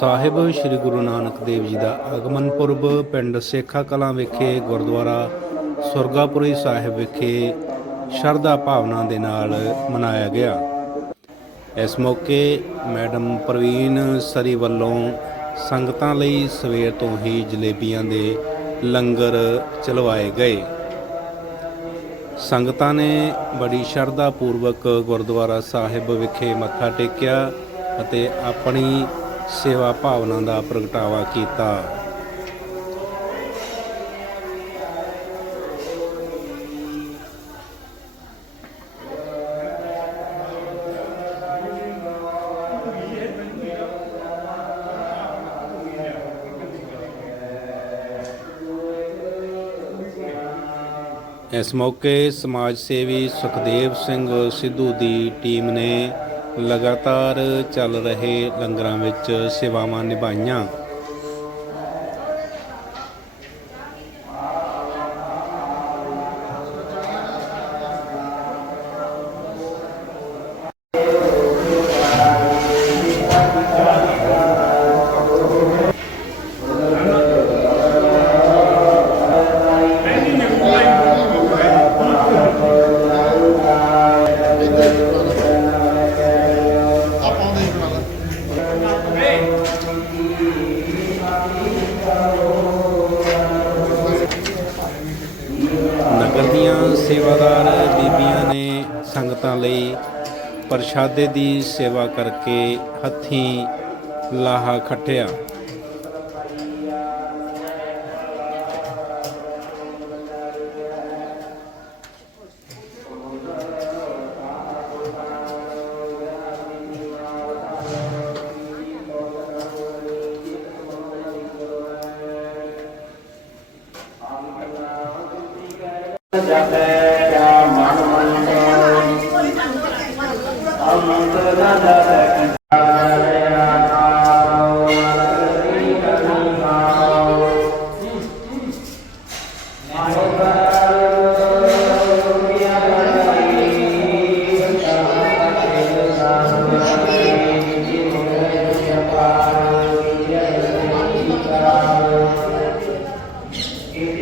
ਸਾਹਿਬ ਸ੍ਰੀ ਗੁਰੂ ਨਾਨਕ ਦੇਵ ਜੀ ਦਾ ਆਗਮਨ ਪੁਰਬ ਪਿੰਡ ਸੇਖਾ ਕਲਾਂ ਵਿਖੇ, ਗੁਰਦੁਆਰਾ ਸੁਰਗਾਪੁਰੀ ਸਾਹਿਬ ਵਿਖੇ ਸ਼ਰਧਾ ਭਾਵਨਾ ਦੇ ਨਾਲ ਮਨਾਇਆ ਗਿਆ। ਇਸ ਮੌਕੇ ਮੈਡਮ ਪ੍ਰਵੀਨ ਸਰੀ ਵੱਲੋਂ ਸੰਗਤਾਂ ਲਈ ਸਵੇਰ ਤੋਂ ਹੀ ਜਲੇਬੀਆਂ ਦੇ ਲੰਗਰ ਚਲਵਾਏ ਗਏ। ਸੰਗਤਾਂ ਨੇ ਬੜੀ ਸ਼ਰਧਾ ਪੂਰਵਕ ਗੁਰਦੁਆਰਾ ਸਾਹਿਬ ਵਿਖੇ ਮੱਥਾ ਟੇਕਿਆ ਅਤੇ ਆਪਣੀ ਸੇਵਾ ਭਾਵਨਾ ਦਾ ਪ੍ਰਗਟਾਵਾ ਕੀਤਾ। ਇਸ ਮੌਕੇ ਸਮਾਜ ਸੇਵੀ ਸੁਖਦੇਵ ਸਿੰਘ ਸਿੱਧੂ ਦੀ ਟੀਮ ਨੇ ਲਗਾਤਾਰ ਚੱਲ ਰਹੇ ਲੰਗਰਾਂ ਵਿੱਚ ਸੇਵਾਵਾਂ ਨਿਭਾਈਆਂ। ਪ੍ਰਸ਼ਾਦੇ ਦੀ ਸੇਵਾ ਕਰਕੇ ਹੱਥੀਂ ਲਾਹਾ ਖੱਟਿਆ।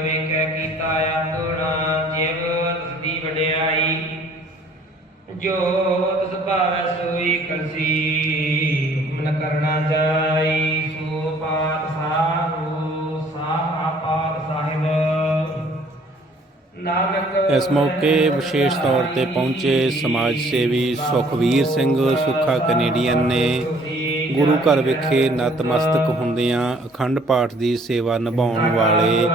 ਵੇਖੈ ਕੀਤਾ ਆਪਣਾ ਜਿਵ ਤਸਦੀ ਵਡਿਆਈ। ਜੋ ਤਸ ਭਾਵੈ ਸੋਈ ਕਰਸੀ ਮਨ ਕਰਨਾ ਜਾਈ, ਸੋ ਪਾਤ ਸਾਹੂ ਸਾਹਾ ਪਾਤ ਸਾਹਿਬ। ਨਾਨਕ ਇਸ ਮੌਕੇ ਵਿਸ਼ੇਸ਼ ਤੌਰ ਤੇ ਪਹੁੰਚੇ ਸਮਾਜ ਸੇਵੀ ਸੁਖਵੀਰ ਸਿੰਘ, ਸੁਖਾ ਕੈਨੇਡੀਅਨ ਨੇ ਗੁਰੂ ਘਰ ਵਿਖੇ ਨਤਮਸਤਕ ਹੁੰਦਿਆਂ ਅਖੰਡ ਪਾਠ ਦੀ ਸੇਵਾ ਨਿਭਾਉਣ ਵਾਲੇ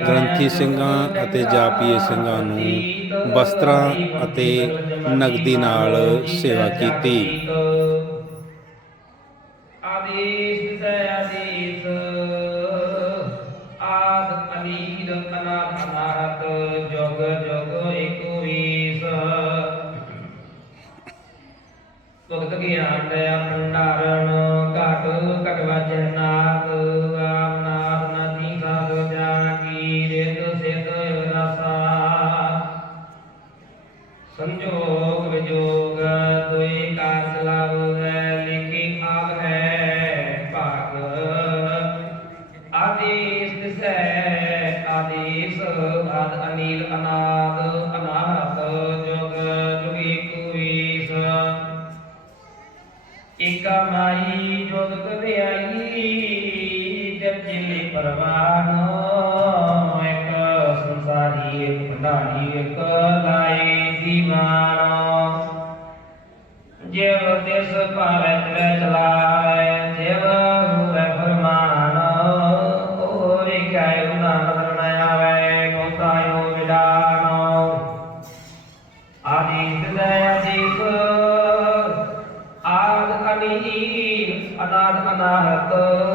ਗ੍ਰੰਥੀ ਸਿੰਘਾਂ ਅਤੇ ਜਾਪੀਏ ਸਿੰਘਾਂ ਨੂੰ ਵਸਤਰਾਂ ਅਤੇ ਨਗਦੀ ਨਾਲ ਸੇਵਾ ਕੀਤੀ। ਆਦੇਸ਼ ਤੈ ਆਦੇਸ਼, ਆਦ ਅਨੀਲ ਅਨਾਥ ਅਨਾਹਤ ਜੋਗ ਜੋਗ ਗਿਆਨ ਦਇਆ ਭੰਡਾਰਨ ਘਟ ਘਟ ਵਜੈ ਇਕ ਲਾਈ ਦੀਵਾਨਾ। ਜਿਵ ਤਿਸ ਭਾਵੈ ਤ੍ਰੈ ਚਲਾਏ ਜਿਵ ਹੋਵੇ ਫਰਮਾਨ ਹੋਵੇ ਕੈ ਉਦਾਹਰਨ ਨ ਆਵੇ ਕੋਤਾਇਓ ਵਿਡਾਨੋ ਆਦਿ ਸਦੈ ਅਧਿਕ ਆਦ ਅਨੀ ਅਨਾਦ ਅਨਾਹਤ।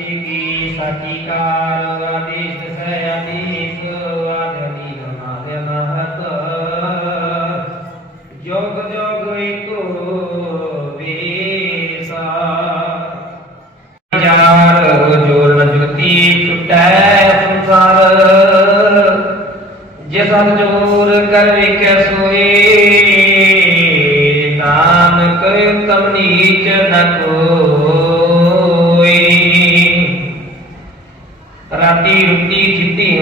ਨਾਨਕ ਸੱਚੀ ਕੀ ਸਾਚੀ ਕਾਰ ਆਦੇਸ਼ ਸਹਿ ਆਦੇਸ਼ ਆਧਨੀ ਹਮਾਰੇ ਮਹਤ ਜੋਗ ਜੋਗ ਇਕੋ ਵੇਸਾ ਜਾਰ ਜੋਰਨ ਜੁਗਤੀ ਛੁਟੈ ਸੰਸਾਰ। ਜੇ ਸਤ ਜੋਰ ਕਰ ਵਿਖੈ ਸੋਈ ਨਾਨਕ ਤਮ ਨੀਚ ਨ ਕੋਈ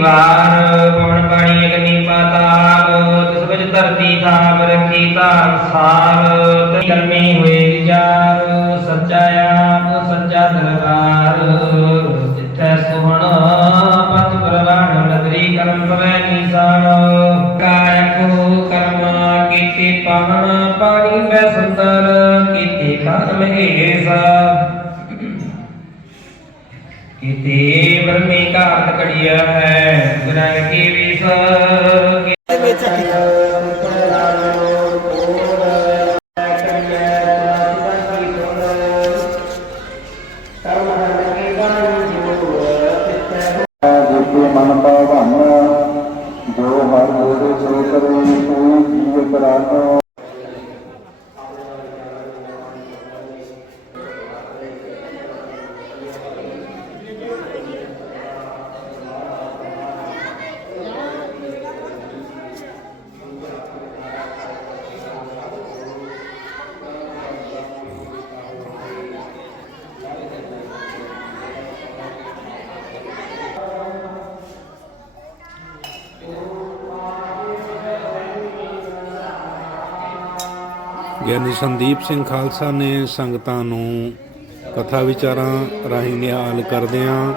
ਵਾਰ ਪਵਨ ਪਾਣੀ ਅਗਨੀ ਪਾਤਾਲ ਤਿਸ ਵਿੱਚ ਧਰਤੀ ਥਾਪ ਰੱਖੀ ਤਾਂ ਸਾਰ ਕਰਮੀ ਹੋਏ ਵਿਚਾਰ, ਸੱਚਾ ਆਪ, ਸੱਚਾ ਦਰਬਾਰ। ਜਿੱਥੈ ਸੁਹਣ ਪੰਜ ਪ੍ਰਵਾਨ, ਨਗਰੀ ਕਰਮ ਪਵੈ ਨੀਸਾਨ। ਕਾਇਕੋ ਕਰਮ ਕੀਤੇ ਪਵਨ, ਪਾਣੀ ਬੈ ਸੁੰਦਰ, ਕੀਤੇ ਕਰਮ ਏਸਾ ਕਿਤੇ ਬ੍ਰਹਮੀ ਘਾਤ ਕੜਿਆ ਹੈ ਗੁਰਾਂ ਗਿਆਨੀ ਸੰਦੀਪ ਸਿੰਘ ਖਾਲਸਾ ਨੇ ਸੰਗਤਾਂ ਨੂੰ ਕਥਾ ਵਿਚਾਰਾਂ ਰਾਹੀਂ ਨਿਹਾਲ ਕਰਦਿਆਂ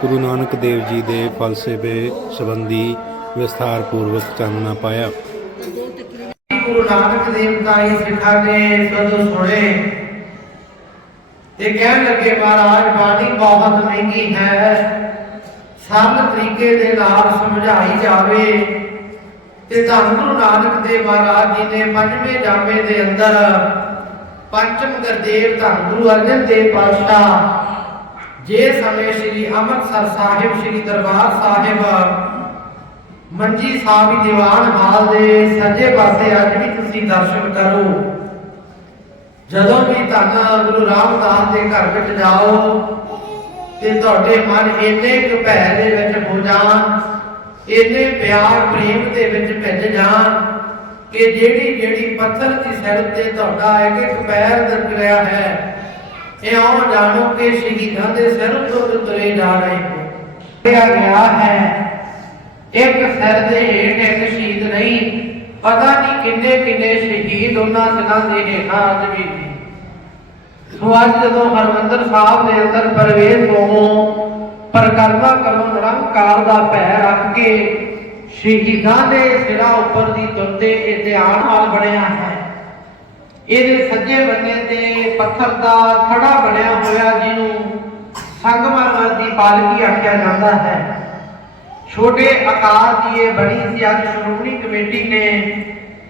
ਗੁਰੂ ਨਾਨਕ ਦੇਵ ਜੀ ਦੇ ਫਲਸਫੇ ਸੰਬੰਧੀ ਵਿਸਥਾਰ ਪੂਰਵਕ ਚਾਨਣਾ ਪਾਇਆ। ਗੁਰੂ ਨਾਨਕ ਦੇਵ ਦਾ ਇਹ ਸਿੱਖਾਂ ਨੇ ਜਦੋਂ ਸੁਣੇ? ਇਹ ਕਹਿਣ ਲੱਗੇ, ਮਹਾਰਾਜ, ਬਾਣੀ ਬਹੁਤ ਮਹਿੰਗੀ ਹੈ। ਸਰਲ ਤਰੀਕੇ ਦੇ ਨਾਲ ਸਮਝਾਈ ਜਾਵੇ। ਤੇ ਧੰਨ ਗੁਰੂ ਨਾਨਕ ਦੇਵ ਮਹਾਰਾਜ ਜੀ ਨੇ ਪੰਜਵੇਂ ਜਾਮੇ ਦੇ ਅੰਦਰ ਪੰਚਮ ਗੁਰਦੇਵ ਧੰਨ ਗੁਰੂ ਅਰਜਨ ਦੇਵ ਪਾਤਸ਼ਾਹ, ਜੇ ਸਮੇਂ ਸ੍ਰੀ ਅੰਮ੍ਰਿਤਸਰ ਸਾਹਿਬ, ਸ੍ਰੀ ਦਰਬਾਰ ਸਾਹਿਬ, ਮੰਜੀ ਸਾਹਿਬ ਦੀਵਾਨ ਹਾਲ ਦੇ ਸੱਜੇ ਪਾਸੇ ਅੱਜ ਵੀ ਤੁਸੀਂ ਦਰਸ਼ਨ ਕਰੋ। ਜਦੋਂ ਵੀ ਧੰਨ ਗੁਰੂ ਰਾਮਦਾਸ ਦੇ ਘਰ ਵਿੱਚ ਜਾਓ ਤੇ ਤੁਹਾਡੇ ਮਨ ਇੰਨੇ ਕੁ ਭੈ ਦੇ ਵਿੱਚ ਹੋ ਜਾਣ ਇੰਨੇ ਪਿਆਰ ਪ੍ਰੇਮ ਦੇ ਵਿੱਚ ਭਿੱਜ ਜਾਣ ਕਿ ਜਿਹੜੀ ਜਿਹੜੀ ਪੱਥਰ ਦੀ ਸਿਰ ਤੇ ਤੁਹਾਡਾ ਇੱਕ ਇੱਕ ਪੈਰ ਦਰਕ ਰਿਹਾ ਹੈ, ਇਹ ਆਓ ਜਾਣੋ ਕਿ ਸ਼ਹੀਦਾਂ ਦੇ ਸਿਰ ਉੱਤੇ ਤੁਰੇ ਜਾ ਰਹੇ ਹੋ। ਕਿਹਾ ਗਿਆ ਹੈ, ਇੱਕ ਸਿਰ ਦੇ ਹੇਠ ਇੱਕ ਸ਼ਹੀਦ ਨਹੀਂ, ਪਤਾ ਨਹੀਂ ਕਿੰਨੇ ਕਿੰਨੇ ਸ਼ਹੀਦ ਉਹਨਾਂ ਸਿਰਾਂ ਦੇ ਹੇਠਾਂ ਅੱਜ ਵੀ ਨੇ। ਸੋ ਅੱਜ ਜਦੋਂ ਹਰਮੰਦਰ ਸਾਹਿਬ ਦੇ ਅੰਦਰ ਪ੍ਰਵੇਸ਼ ਹੋਵੋ, ਪਰਕਰਮਾ ਕਰੋ ਦਾ ਭੈ ਰੱਖ ਕੇ ਸ਼ਹੀਦਾਂ ਦੇ ਸਿਰਾਂ ਉੱਪਰ ਦੀ ਤੁਰਤੇ ਇਹ ਧਿਆਨ ਹਾਲ ਬਣਿਆ ਹੈ। ਇਹਦੇ ਸੱਜੇ ਬੰਨੇ ਤੇ ਪੱਥਰ ਦਾ ਖੜਾ ਬਣਿਆ ਹੋਇਆ ਜਿਹਨੂੰ ਸੰਗਮਰਮਰ ਦੀ ਪਾਲਕੀ ਆਖਿਆ ਜਾਂਦਾ ਹੈ। ਛੋਟੇ ਆਕਾਰ ਦੀ ਇਹ ਬਣੀ ਸੀ ਅੱਜ ਸ਼੍ਰੋਮਣੀ ਕਮੇਟੀ ਨੇ,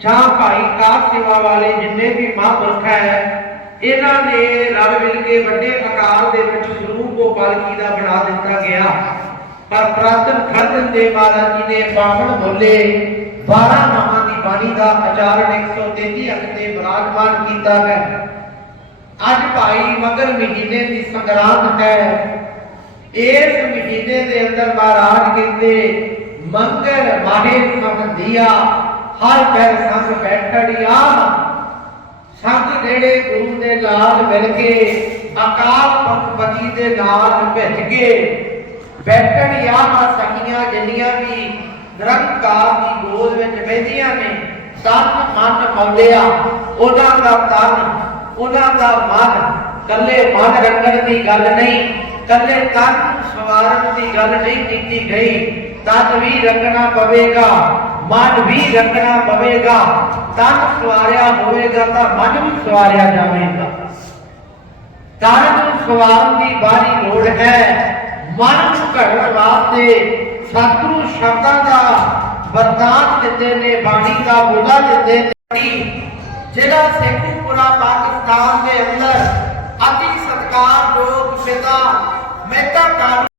ਜਾਂ ਭਾਈ ਕਾਰ ਸੇਵਾ ਵਾਲੇ ਜਿੰਨੇ ਵੀ ਮਹਾਂਪੁਰਖ ਹੈ, ਇਹਨਾਂ ਨੇ ਰਲ ਮਿਲ ਕੇ ਵੱਡੇ ਆਕਾਰ ਦੇ ਵਿੱਚ ਸਰੂਪ ਉਹ ਪਾਲਕੀ ਦਾ ਬਣਾ ਦਿੱਤਾ ਗਿਆ। ਪਰ ਪ੍ਰਾਤਨ ਖਰਦਨ ਦੇ ਮਹਾਰਾਜ ਜੀ ਨੇ ਬਾਹਣ ਬੋਲੇ 12 ਨਾਮਾਂ ਦੀ ਬਾਣੀ ਦਾ ਆਚਾਰਨ 133 ਅੰਕ ਤੇ ਬਰਾਜਮਾਨ ਕੀਤਾ ਹੈ। ਅੱਜ ਭਾਈ ਮਗਰ ਮਹੀਨੇ ਦੀ ਸੰਗਰਾਂਦ ਹੈ। ਇਸ ਮਹੀਨੇ ਦੇ ਅੰਦਰ ਮਹਾਰਾਜ ਕਹਿੰਦੇ, ਮੰਗਲ ਮਾਹੇ ਸੰਧਿਆ ਹਰ ਪੈਰ ਸੰਗ ਬੈਠੜਿਆ। ਸੰਤ ਜਿਹੜੇ ਗੁਰੂ ਦੇ ਨਾਲ ਮਿਲ ਕੇ, ਅਕਾਲ ਪੰਥਪਤੀ ਦੇ ਨਾਲ ਭਿੱਜ ਕੇ ਬੈਠਣ ਯਾਹਾਂ ਸਖੀਆਂ ਜਿੰਨੀਆਂ ਵੀ ਨਿਰੰਕਾਰ ਦੀ ਗੋਦ ਵਿੱਚ ਬਹਿੰਦੀਆਂ ਨੇ, ਤਨ ਮਨ ਮੌਲਿਆ ਉਹਨਾਂ ਦਾ ਤਨ, ਉਹਨਾਂ ਦਾ ਮਨ ਕੱਲੇ ਮਨ ਰੰਗਣ ਦੀ ਗੱਲ ਨਹੀਂ ਕੱਲੇ ਤਨ ਸਵਾਰਨ ਦੀ ਗੱਲ ਨਹੀਂ ਕੀਤੀ ਗਈ। ਤਨ ਵੀ ਰੰਗਣਾ ਪਵੇਗਾ, ਮਨ ਵੀ ਰੰਗਣਾ ਪਵੇਗਾ। ਤਨ ਸਵਾਰਿਆ ਹੋਵੇਗਾ ਤਾਂ ਮਨ ਵੀ ਸਵਾਰਿਆ ਜਾਵੇਗਾ। ਤਨ ਨੂੰ ਸਵਾਰਨ ਦੀ ਬਾਰੀ ਲੋੜ ਹੈ। ਮਨ ਨੂੰ ਘੜਨ ਵਾਸਤੇ ਸਤਿਗੁਰੂ ਸ਼ਬਦਾਂ ਦਾ ਵਰਦਾਨ ਦਿੱਤੇ ਨੇ, ਬਾਣੀ ਦਾ ਬੋਲਾ ਦਿੱਤੇ ਨੇ। ਜਿਹੜਾ ਸੇਖੂਪੁਰਾ ਪਾਕਿਸਤਾਨ ਦੇ ਅੰਦਰ ਅਤੀ ਸਤਿਕਾਰਯੋਗ ਪਿਤਾ ਮਹਿਤਾ ਕਾਲੂ